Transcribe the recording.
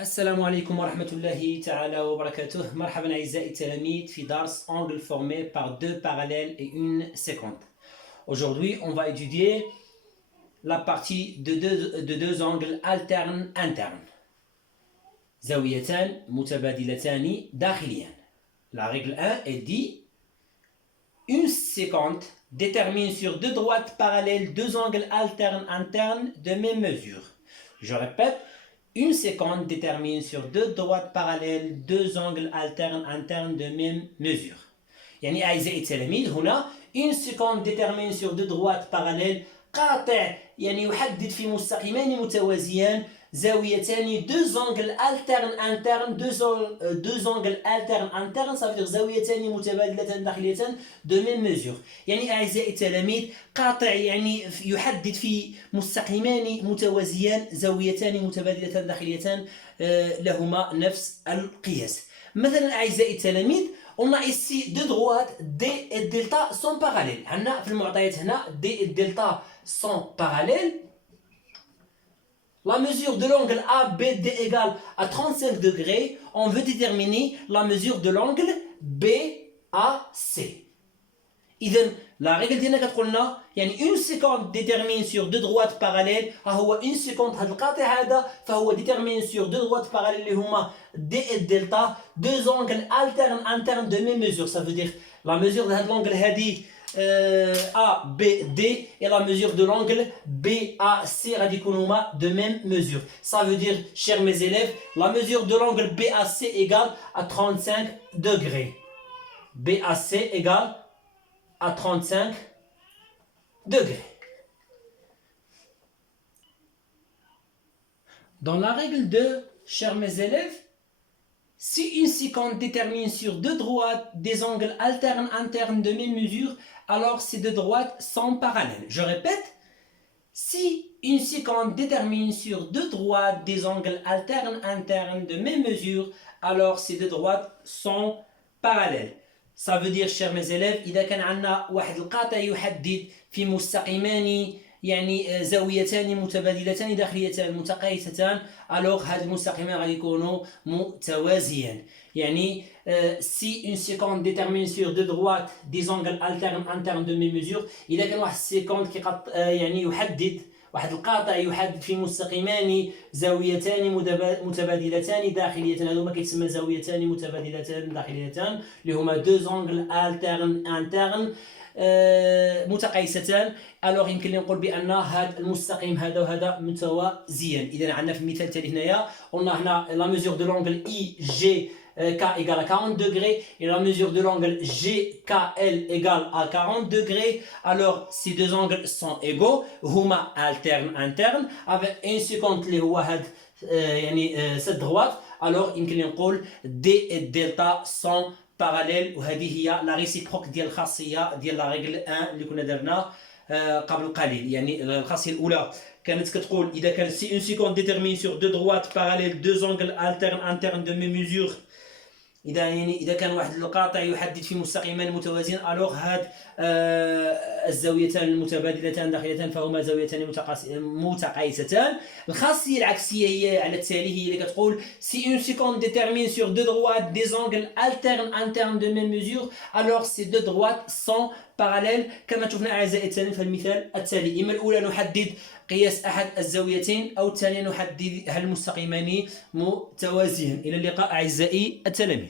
السلام عليكم ورحمة الله تعالى وبركاته. مرحبا أعزائي التلاميذ في درس angle formé par deux parallèles et une séquente. Aujourd'hui, on va étudier la partie de deux angles alternes internes. زاويتان متبادلتان داخليان. La règle 1, elle dit une séquente détermine sur deux droites parallèles deux angles alternes internes de même mesure. Je répète, une séquente détermine sur deux droites parallèles deux angles alternes internes de même mesure. يعني أعزائي التلاميذ هنا une séquente détermine sur deux droites parallèles قاطع يعني يحدد في مستقيمان متوازيان زاويتان deux angles alternes internes deux angles alternes internes ça veut dire زاويتان متبادلتان داخليتان de même mesure. يعني أعزائي التلاميذ قاطع يعني يحدد في مستقيمان متوازيان زاويتان متبادلتان داخليتان لهما نفس القياس. مثلا أعزائي التلاميذ on a ici deux droites D et delta sont parallèles. عندنا في المعطيات هنا D et delta sont parallèles. La mesure de l'angle ABD égale à 35 degrés. On veut déterminer la mesure de l'angle BAC. إذن la règle ديالنا كتقول لنا يعني une séquente détermine sur deux droites parallèles. ها هو une séquente هذا القاطع هذا فهو détermine sur deux droites parallèles اللي هما D et delta deux angles alternes internes de même mesure. Ça veut dire la mesure de هذا l'angle هذه ABD et la mesure de l'angle BAC غادي يكونوا هما de même mesure. Ça veut dire, chers mes élèves, la mesure de l'angle BAC égale à 35 degrés. BAC égale à 35 degrés. Dans la règle 2, chers mes élèves, si une séquence détermine sur deux droites des angles alternes internes de même mesure, alors ces deux droites sont parallèles. Je répète, si une séquence détermine sur deux droites des angles alternes internes de même mesure, alors ces deux droites sont parallèles. Ça veut dire, chers mes élèves, إذا كان عندنا واحد القاطع يحدد في مستقيمان يعني زاويتان متبادلتان داخليتان متقايستان alors هاد المستقيمان غادي يكونوا متوازيان. يعني si une séquence détermine sur deux droites des angles alternes internes de même mesure إذا كان واحد السيكونت يعني يحدد واحد القاطع يحدد في مستقيمان زاويتان متبادلتان داخليتان هذوما كيتسمى زاويتان متبادلتان داخليتان اللي هما deux angles alternes internes متقايستان. الوغ يمكن لي نقول بان هذا المستقيم هذا وهذا متوازيان. اذا عندنا في المثال التالي هنايا قلنا هنا لا mesure de l'angle IG K égale à 40 degrés et la mesure de l'angle GKL égale à 40 degrés. Alors ces deux angles sont égaux هما alternes internes avec un séquente اللي هو هاد يعني cette droite. alors يمكن لي نقول D et delta sont parallèles وهذه هي لا ريسيبروك ديال الخاصيه ديال لا ريغل 1 اللي كنا درنا قبل قليل. يعني الخاصيه الاولى كانت كتقول اذا كان سي اون سيكونت ديتيرمين سور دو droites parallèles deux angles alternes internes de même mesure اذا كان واحد القاطع يحدد في مستقيمان متوازيين الوغ هاد الزاويتان المتبادلتان داخليتان فهما زاويتان متقايستان. الخاصيه العكسيه هي على التالي هي اللي كتقول si une séquence détermine sur deux droites des angles alternes internes de même mesure alors ces deux droites sont parallèles. كما شفنا اعزائي التلاميذ في المثال التالي اما الاولى نحدد قياس احد الزاويتين او الثانيه نحدد هل المستقيمان متوازيان. الى اللقاء اعزائي التلاميذ.